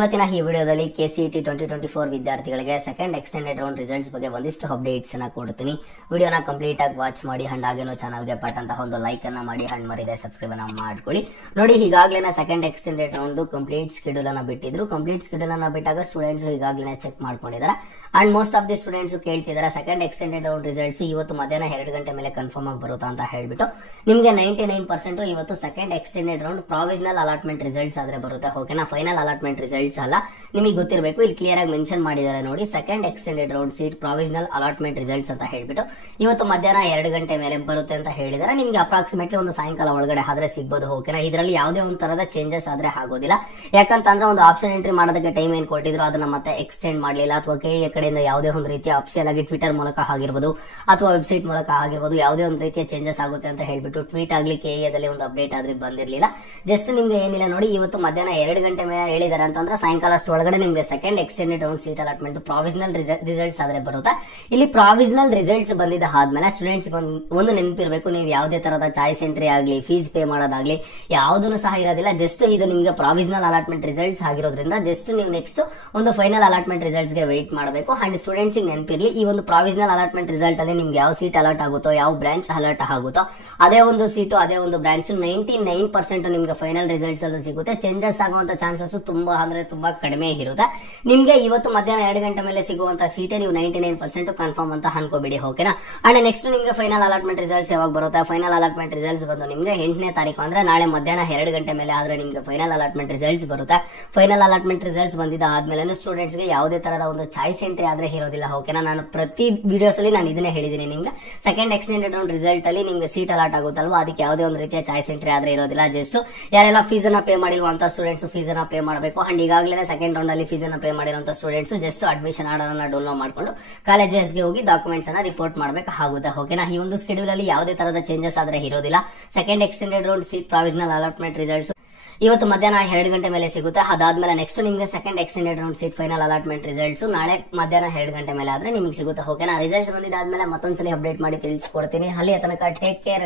ಇವತ್ತಿನ ಈ ವಿಡಿಯೋದಲ್ಲಿ KCET 2024 ವಿದ್ಯಾರ್ಥಿಗಳಿಗೆ ಸೆಕೆಂಡ್ ಎಕ್ಸ್ಟೆಂಡೆಡ್ ರೌಂಡ್ ರಿಸಲ್ಟ್ಸ್ ಬಗ್ಗೆ ಒಂದಿಷ್ಟು ಅಪ್ಡೇಟ್ಸ್ ಅನ್ನ ಕೊಡ್ತೀನಿ. ವಿಡಿಯೋನ ಕಂಪ್ಲೀಟ್ ಆಗಿ ವಾಚ್ ಮಾಡಿ ಅಂಡ್ ಹಾಗೇನೋ ಚಾನಲ್ಗೆ ಪಟ್ಟಂತಹ ಒಂದು ಲೈಕ್ ಅನ್ನ ಮಾಡಿ ಅಂಡ್ ಮರಿದೆ ಸಬ್ಸ್ಕ್ರೈಬ್ ಅನ್ನ ಮಾಡ್ಕೊಳ್ಳಿ. ನೋಡಿ, ಈಗಾಗಲೇ second extended round complete schedule ಅನ್ನ ಬಿಟ್ಟಿದ್ರು. ಕಂಪ್ಲೀಟ್ ಸ್ಕೆಡ್ಯೂಲ್ ಅನ್ನ ಬಿಟ್ಟಾಗ ಸ್ಟೂಡೆಂಟ್ಸ್ ಈಗಾಗಲೇ ಚೆಕ್ ಮಾಡ್ಕೊಂಡಿದ್ದಾರೆ and most of the students ಕೇಳ್ತಿದ್ದಾರೆ ಸೆಕೆಂಡ್ ಎಕ್ಸ್ಟೆಂಡೆಡ್ ರೌಂಡ್ ರಿಸಲ್ಟ್ಸ್ ಇವತ್ತು ಮಧ್ಯಾಹ್ನ 2 ಗಂಟೆ ಮೇಲೆ ಕನ್ಫರ್ಮ್ ಆಗಿ ಬರುತ್ತಾ ಅಂತ ಹೇಳ್ಬಿಟ್ಟು ನಿಮಗೆ 99% ಇವತ್ತು second extended round provisional allotment results ಆದ್ರೆ ಬರುತ್ತೆ. ಓಕೆನಾ, ಫೈನಲ್ ಅಲಾಟ್ಮೆಂಟ್ ರಿಸಲ್ಟ್ಸ್ ಅಲ್ಲ. ನಿಮಗೆ ಗೊತ್ತಿರಬೇಕು, ಇಲ್ಲಿ ಕ್ಲಿಯರ್ ಆಗಿ ಮೆನ್ಷನ್ ಮಾಡಿದ್ದಾರೆ ನೋಡಿ, second extended round seat provisional allotment results ಅಂತ ಹೇಳ್ಬಿಟ್ಟು ಇವತ್ತು ಮಧ್ಯಾಹ್ನ 2 ಗಂಟೆ ಮೇಲೆ ಬರುತ್ತೆ ಅಂತ ಹೇಳಿದರೆ ನಿಮ್ಗೆ ಅಪ್ರಾಕ್ಸಿಮೇಟ್ಲಿ ಒಂದು ಸಾಯಂಕಾಲ ಒಳಗಡೆ ಆದ್ರೆ ಸಿಗ್ಬೋದು. ಓಕೆನಾ, ಇದರಲ್ಲಿ ಯಾವುದೇ ಒಂದು ತರದ ಚೇಂಜಸ್ ಆದ್ರೆ ಆಗೋದಿಲ್ಲ. ಯಾಕಂತಂದ್ರೆ ಒಂದು ಆಪ್ಷನ್ ಎಂಟ್ರಿ ಮಾಡೋದಕ್ಕೆ ಟೈಮ್ ಏನ್ ಕೊಟ್ಟಿದ್ರು ಅದನ್ನ ಮತ್ತೆ ಎಕ್ಸ್ಟೆಂಡ್ ಮಾಡಲಿಲ್ಲ, ಅಥವಾ KE ಕಡೆಯಿಂದ ಯಾವುದೇ ಒಂದು ರೀತಿಯ ಅಫಿಷಿಯಲ್ ಆಗಿ ಟ್ವಿಟರ್ ಮೂಲಕ ಆಗಿರ್ಬೋದು ಅಥವಾ ವೆಬ್ಸೈಟ್ ಮೂಲಕ ಆಗಿರ್ಬೋದು ಯಾವುದೇ ಒಂದು ರೀತಿಯ ಚೇಂಜಸ್ ಆಗುತ್ತೆ ಅಂತ ಹೇಳ್ಬಿಟ್ಟು ಟ್ವೀಟ್ ಆಗ್ಲಿ KEದಲ್ಲಿ ಒಂದು ಅಪ್ಡೇಟ್ ಆದ್ರೆ ಬಂದಿರಲಿಲ್ಲ. ಜಸ್ಟ್ ನಿಮ್ಗೆ ಏನಿಲ್ಲ ನೋಡಿ, ಇವತ್ತು ಮಧ್ಯಾಹ್ನ 2 ಗಂಟೆ ಮೇಲೆ ಹೇಳಿದ್ದಾರೆ ಅಂತಂದ್ರೆ ಸಾಯಂಕಾಲ ಒಳಗಡೆ ನಿಮ್ಗೆ second extended round seat allotment provisional results ಆದ್ರೆ ಬರುತ್ತೆ. ಇಲ್ಲಿ ಪ್ರಾವಿಷನಲ್ ರಿಸಲ್ಟ್ಸ್ ಬಂದಿದ್ದ ಆದ್ಮೇಲೆ ಸ್ಟೂಡೆಂಟ್ಸ್ ಒಂದು ನೆನಪಿರಬೇಕು, ನೀವು ಯಾವುದೇ ತರದ ಚಾಯ್ಸ್ ಎಂಟ್ರಿ ಆಗ್ಲಿ ಫೀಸ್ ಪೇ ಮಾಡೋದಾಗ್ಲಿ ಯಾವುದನ್ನು ಸಹ ಇರೋದಿಲ್ಲ. ಜಸ್ಟ್ ಇದು ನಿಮ್ಗೆ ಪ್ರಾವಿಷನಲ್ ಅಲಾಟ್ಮೆಂಟ್ ರಿಸಲ್ಟ್ಸ್ ಆಗಿರೋದ್ರಿಂದ ಜಸ್ಟ್ ನೀವು ನೆಕ್ಸ್ಟ್ ಒಂದು ಫೈನಲ್ ಅಲಾಟ್ಮೆಂಟ್ ರಿಸಲ್ಟ್ಸ್ ಗೆ ವೇಟ್ ಮಾಡಬೇಕು. ಅಂಡ್ ಸ್ಟೂಡೆಂಟ್ಸ್ ನೆನಪಿರ್ಲಿ, ಈ ಒಂದು ಪ್ರಾವಿಷನಲ್ ಅಲಾಟ್ಮೆಂಟ್ ರಿಸಲ್ಟ್ ಅಲ್ಲಿ ನಿಮ್ಗೆ ಯಾವ ಸೀಟ್ ಅಲರ್ಟ್ ಆಗುತ್ತೋ, ಯಾವ ಬ್ರಾಂಚ್ ಅಲರ್ಟ್ ಆಗುತ್ತೋ ಅದೇ ಒಂದು ಸೀಟು ಅದೇ ಒಂದು ಬ್ರಾಂಚ್ 99% ನಿಮ್ಗೆ ಫೈನಲ್ ರಿಸಲ್ಟ್ಸ್ ಅಲ್ಲೂ ಸಿಗುತ್ತೆ. ಚೇಂಜಸ್ ಆಗುವಂತ ಚಾನ್ಸಸ್ ತುಂಬಾ ಅಂದ್ರೆ ತುಂಬಾ ಕಡಿಮೆ ಇರುತ್ತೆ. ನಿಮ್ಗೆ ಇವತ್ತು ಮಧ್ಯಾಹ್ನ 2 ಗಂಟೆ ಮೇಲೆ ಸಿಗುವಂತ ಸೀಟೇ ನೀವು 99% ಕನ್ಫರ್ಮ್ ಅಂತ ಅನ್ಕೋಬೇಡಿ. ಓಕೆನಾ, ಅಂಡ್ ನೆಕ್ಸ್ಟ್ ನಿಮ್ಗೆ ಫೈನಲ್ ಅಲಾಟ್ಮೆಂಟ್ ರಿಸಲ್ಟ್ಸ್ ಯಾವಾಗ ಬರುತ್ತೆ? ಫೈನಲ್ ಅಲಾಟ್ಮೆಂಟ್ ರಿಸಲ್ಟ್ಸ್ ಬಂದು ನಿಮ್ಗೆ 8ನೇ ತಾರೀಕು ಅಂದ್ರೆ ನಾಳೆ ಮಧ್ಯಾಹ್ನ 2 ಗಂಟೆ ಮೇಲೆ ಆದ್ರೆ ನಿಮ್ಗೆ ಫೈನಲ್ ಅಲಾಟ್ಮೆಂಟ್ ರಿಸಲ್ಟ್ಸ್ ಬರುತ್ತೆ. ಫೈನಲ್ ಅಲಾಟ್ಮೆಂಟ್ ರಿಸಲ್ಟ್ಸ್ ಬಂದಿದ್ದ ಆದ್ಮೇಲೆ ಸ್ಟೂಡೆಂಟ್ಸ್ ಗೆ ಯಾವುದೇ ತರದ ಒಂದು ಚಾಯ್ಸ್ ಎಂಟ್ರಿ ಆದ್ರೆ ಇರೋದಿಲ್ಲ. ಓಕೆನಾ, ನಾನು ಪ್ರತಿ ವಿಡಿಯೋಸ್ ಅಲ್ಲಿ ನಾನು ಇದನ್ನೇ ಹೇಳಿದೀನಿ, ನಿಮ್ಗೆ ಸೆಕೆಂಡ್ ಎಕ್ಸ್ಟೆಂಡೆಡ್ ರೌಂಡ್ ರಿಸಲ್ಟ್ ಅಲ್ಲಿ ನಿಮ್ಗೆ ಸೀಟ್ ಅಲಾಟ್ ಆಗುತ್ತಲ್ವಾ, ಅದಕ್ಕೆ ಯಾವುದೇ ಒಂದು ರೀತಿಯ ಚಾಯ್ಸ್ ಎಂಟ್ರಿ ಆದ್ರೆ ಇರೋದಿಲ್ಲ. ಜಸ್ಟ್ ಯಾರೆಲ್ಲ ಫೀಸ್ ಅನ್ನ ಪೇ ಮಾಡಿರುವಂತ ಸ್ಟೂಡೆಂಟ್ಸ್ ಫೀಸ್ ಅನ್ನ ಪೇ ಮಾಡಬೇಕು. ಅಂಡ್ ಈಗಾಗಲೇ ಸೆಕೆಂಡ್ ರೌಂಡ್ ಅಲ್ಲಿ ಫೀಸ್ ಅನ್ನ ಪೇ ಮಾಡಿರುವಂತ ಸ್ಟೂಡೆಂಟ್ಸ್ ಜಸ್ಟ್ ಅಡ್ಮಿಷನ್ ಆರ್ಡರ್ ಅನ್ನ ಡೌನ್ಲೋಡ್ ಮಾಡ್ಕೊಂಡು ಕಾಲೇಜಸ್ ಗೆ ಹೋಗಿ ಡಾಕ್ಯುಮೆಂಟ್ಸ್ ಅನ್ನ ರಿಪೋರ್ಟ್ ಮಾಡಬೇಕಾಗುತ್ತೆ. ಓಕೆನಾ, ಈ ಒಂದು ಸ್ಕೆಡ್ಯೂಲ್ ಅಲ್ಲಿ ಯಾವುದೇ ತರದ ಚೇಂಜಸ್ ಆದ್ರೆ ಇರೋದಿಲ್ಲ. Second extended round seat provisional allotment results ಇವತ್ತು ಮಧ್ಯಾಹ್ನ 2 ಗಂಟೆ ಮೇಲೆ ಸಿಗುತ್ತೆ. ಅದಾದ್ಮೇಲೆ ನೆಕ್ಸ್ಟ್ ನಿಮ್ಗೆ second extended round seat final allotment results ನಾಳೆ ಮಧ್ಯಾಹ್ನ 2 ಗಂಟೆ ಮೇಲೆ ಆದ್ರೆ ನಿಮಗೆ ಸಿಗುತ್ತೆ. ಓಕೆನಾ, ರಿಸಲ್ಟ್ಸ್ ಬಂದಿದ್ದಾದ್ಮೇಲೆ ಮತ್ತೊಂದ್ಸಲಿ ಅಪ್ಡೇಟ್ ಮಾಡಿ ತಿಳಿಸ್ಕೊಡ್ತೀನಿ. ಅಲ್ಲಿ ತನಕ ಟೇಕ್ ಕೇರ್.